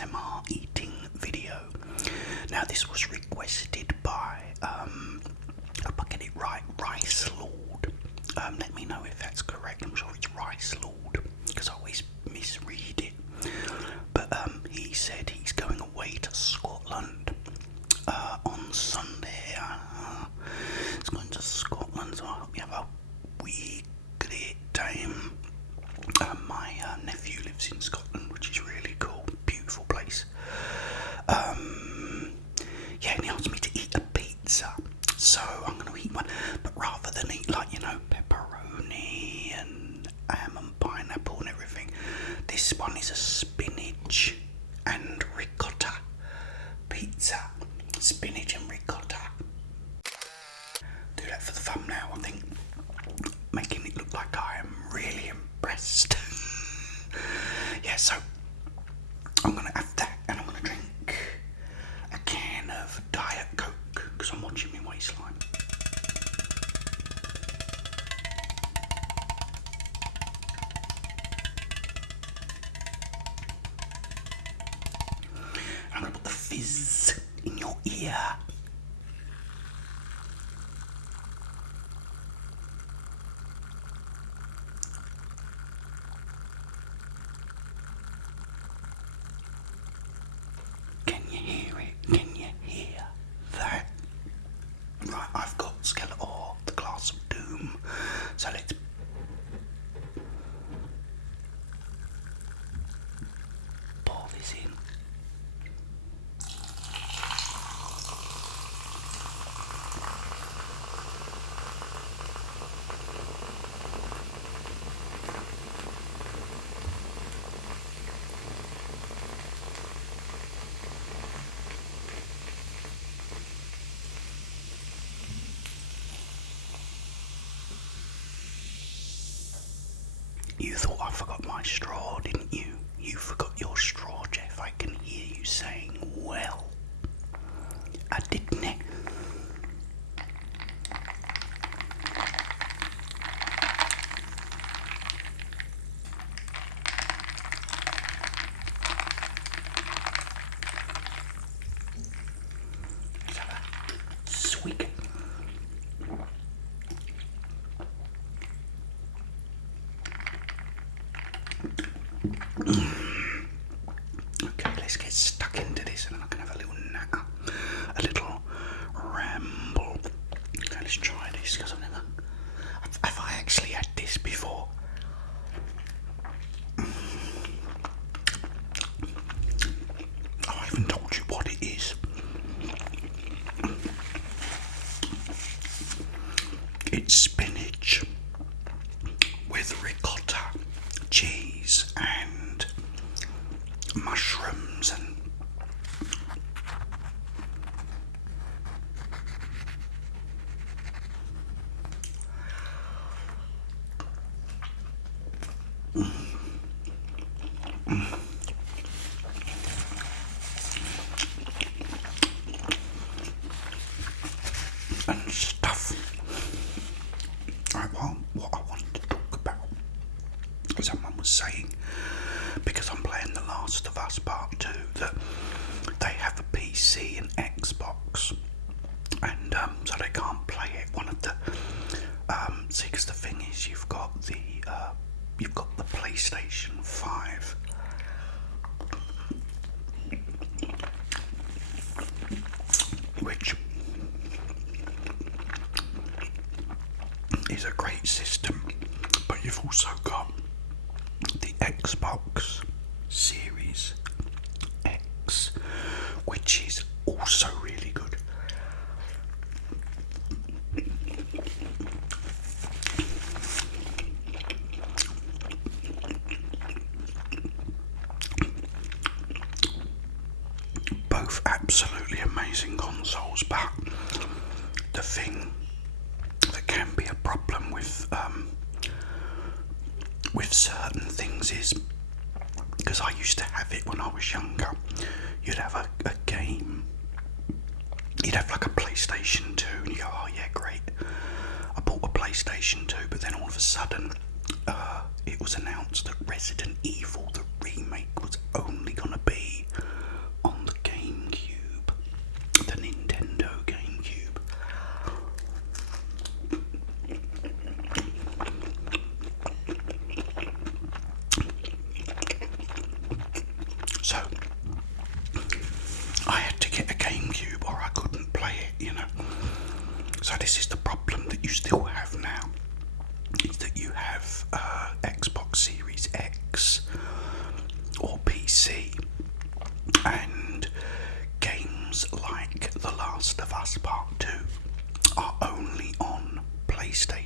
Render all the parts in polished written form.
ASMR eating video. Now this was requested by, if I get it right, Rice Lord. Let me know if that's correct. I'm sure it's Rice Lord because I always misread it. But he said he's going away to Scotland on Sunday. He's going to Scotland, so I hope you have a wee great time. My nephew lives in Scotland, which is really cool, beautiful place. Yeah, and he asked me to eat a pizza, so I'm going to eat one, but rather than eat like, pepperoni and ham and pineapple and everything, this one is a spinach and ricotta pizza. Spinach and ricotta. Do that for the thumbnail, I think, making it look like I am really impressed. Yeah, so I'm gonna have that, and I'm gonna drink a can of Diet Coke because I'm watching my waistline. I'm gonna put the fizz in your ear. Can you hear it? Can you hear that? Right, I've got Skeletor, the glass of doom. So let's pour this in. You thought I forgot my straw, didn't you? You forgot your straw, Jeff. I can hear you saying, well, I didn't it? Let's have a swig. Okay, let's get stuck into this and then I can have a little natter, a little ramble. Okay, let's try this because I've never. Have I actually had this before? Oh, I haven't told you what it is. It's spinach with ricotta, cheese, and mushrooms and and stuff. Right, well, what I wanted to talk about, someone was saying, because I'm playing The Last of Us Part 2, that they have a PC and Xbox, and so they can't play it. One of the see, because the thing is, you've got the PlayStation 5, which is a great system, but you've also got the Xbox Series X, which is also really good. Both absolutely amazing consoles, but the thing that can be a problem with certain things is, because I used to have it when I was younger, you'd have a game, you'd have like a PlayStation 2 and you go, oh yeah, great, I bought a PlayStation 2, but then all of a sudden it was announced that Resident Evil, the remake, was only going to be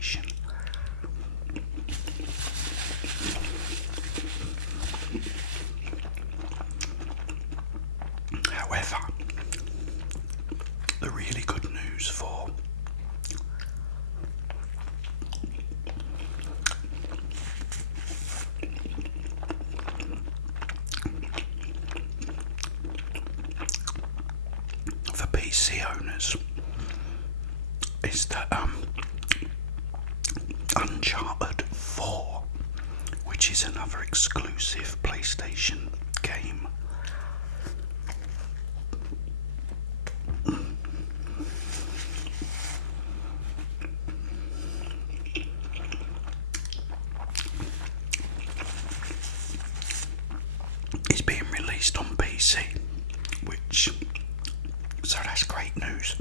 PlayStation. However, the really good news for PC owners is that Uncharted 4, which is another exclusive PlayStation game, is being released on PC, so that's great news.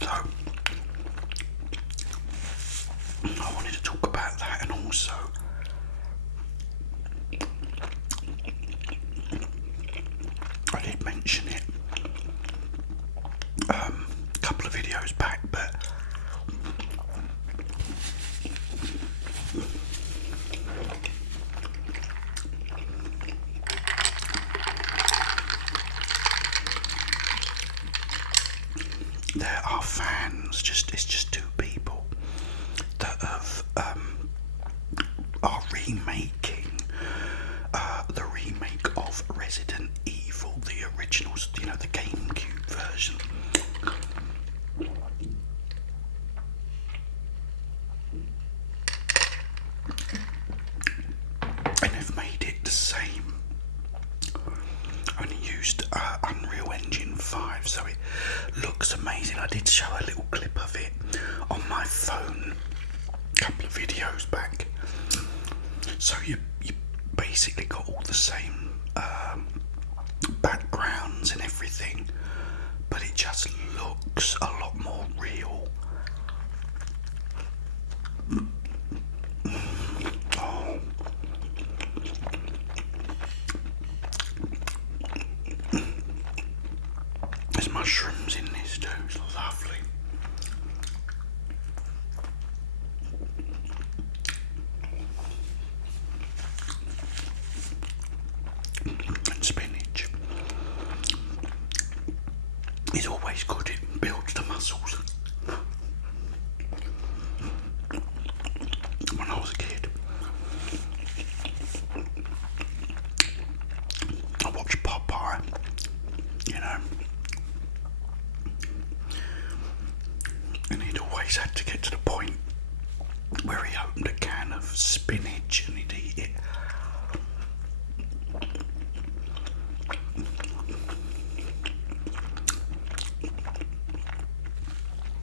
So I wanted to talk about that, and also I did mention it a couple of videos back, but there are fans, it's just two people that are remaking the remake of Resident Evil, the originals, the GameCube version. And they've made it the same, only used Unreal Engine 5, so it looks amazing. I did show a little clip of it on my phone a couple of videos back. So you basically got all the same backgrounds and everything, but it just looks a lot more real. Oh. There's mushrooms in this too, it's lovely. And spinach is always good, it builds the muscles. When I was a kid, I watched Popeye, and he'd always had to get to the point where he opened a can of spinach and he'd eat it.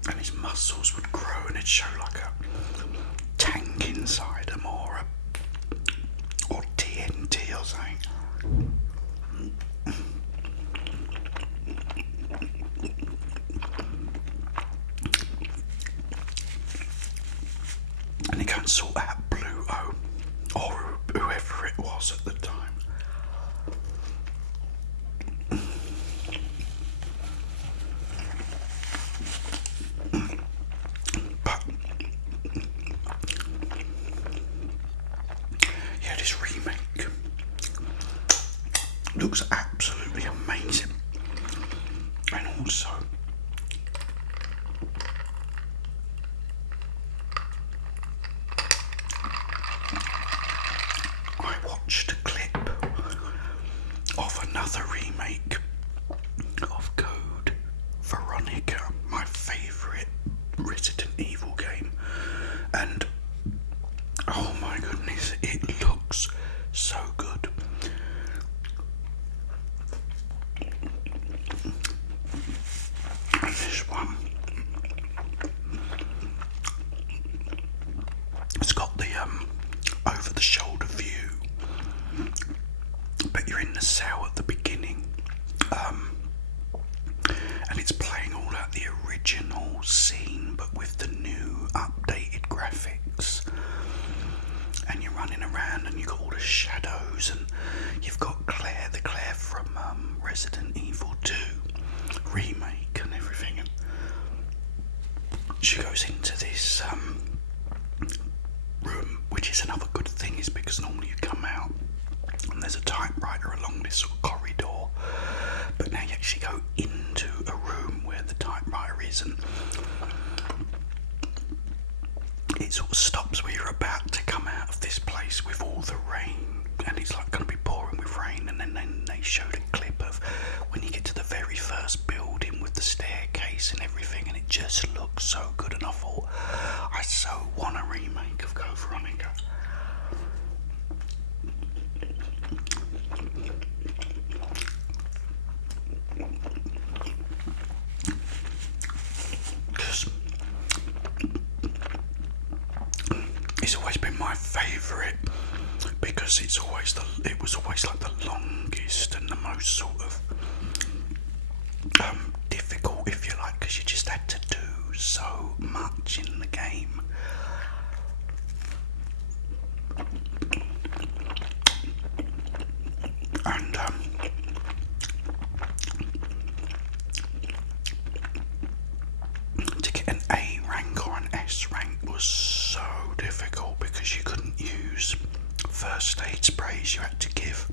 And his muscles would grow and it'd show like a tank inside him, or TNT or something. And he can't sort out Bluto, or whoever it was at the time. But yeah, this remake looks absolutely amazing. And also, I watched a clip of another remake of Code Veronica, my favourite Resident Evil game, and oh my goodness, it looks so good. And this one, it's got the over the shoulder view, but you're in the cell at the beginning, and it's playing all out the original scene but with the new updated graphics, and you're running around and you've got all the shadows, and you've got Claire Resident Evil 2 remake and everything, and she goes into this room, which is another good thing, is because normally you come out and there's a typewriter along this sort of corridor, but now you actually go into a room where the typewriter is, and it sort of stops where you're about to come out of this place with all the rain, and it's like going to be pouring with rain, and then they showed a clip of when you get to the very first building with the staircase and everything, and it just looks so good, and I thought, I so want a remake of Code Veronica. Because it's always been my favourite, because it was always like the longest and the most sort of difficult, if you like, because you just had to do so much in the game. And to get an A rank or an S rank was so difficult, because you couldn't use first aid sprays. You had to give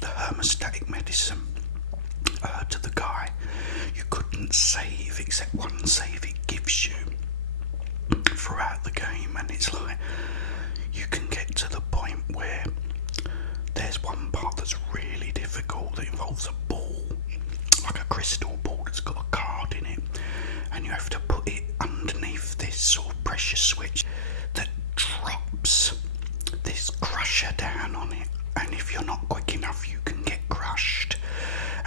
the hemostatic medicine to the guy. You couldn't save, except one save it gives you throughout the game, and it's like you can get to the point where there's one part that's really difficult that involves a ball, like a crystal ball that's got a card in it, and you have to put it underneath this sort of pressure switch that drops this crusher down on it, and if you're not quick enough you can get crushed,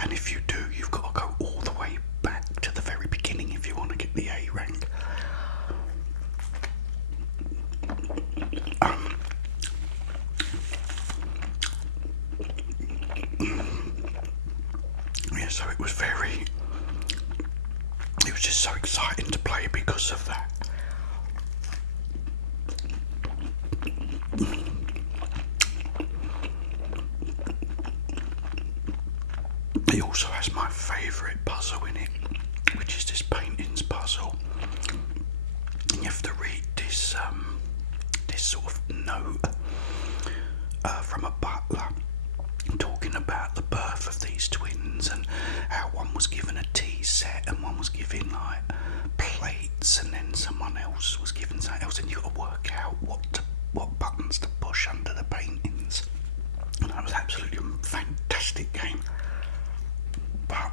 and if you do you've got to go all the way back to the very beginning if you want to get the A rank. Yeah, so it was just so exciting to play because of that. It also has my favourite puzzle in it, which is this paintings puzzle. And you have to read this sort of note from a butler talking about the birth of these twins, and how one was given a tea set and one was given like plates, and then someone else was given something else, and you got to work out what buttons to push under the paintings. And that was absolutely a fantastic game. But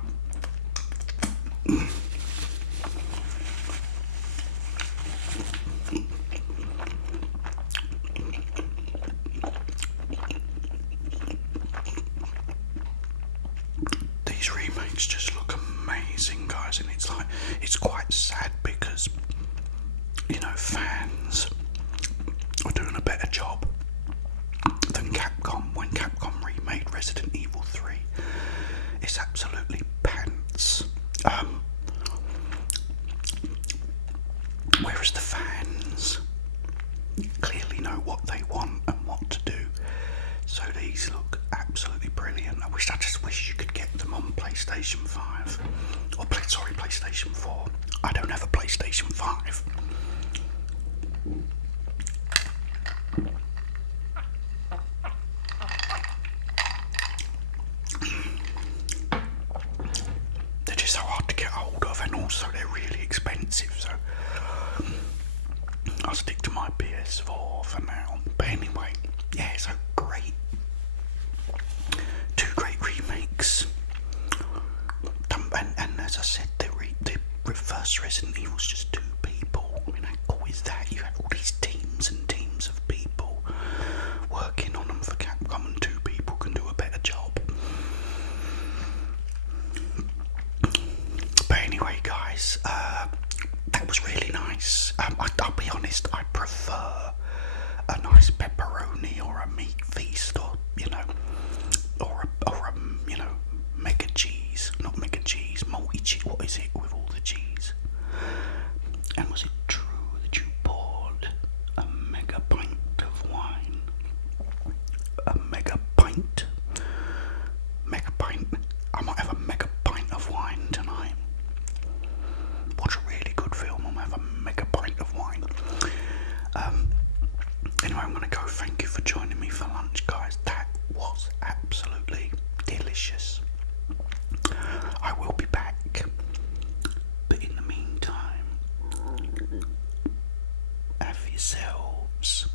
these remakes just look amazing, guys, and it's quite sad because, you know, fans are doing a better job than Capcom. When Capcom remade Resident Evil 3, it's absolutely pants. Whereas the fans clearly know what they want and what to do. So these look absolutely brilliant. I just wish you could get them on PlayStation 5. Or PlayStation 4. I don't have a PlayStation 5. They're just so hard to get hold of, and also they're really expensive, so I'll stick to my PS4 for now. But anyway, yeah, so great. Two great remakes. And as I said, the first Resident Evil's just two people. I mean, how cool is that? You have all these teams and teams of people working on them for Capcom, and two people can do a better job. But anyway, guys, that was really nice. I'll be honest, I prefer a nice pepperoni or a meat feast, or or a mega cheese, not mega cheese, multi cheese. What is it with all the cheese? And was it true that you poured a mega pint of wine? A mega pint mushrooms.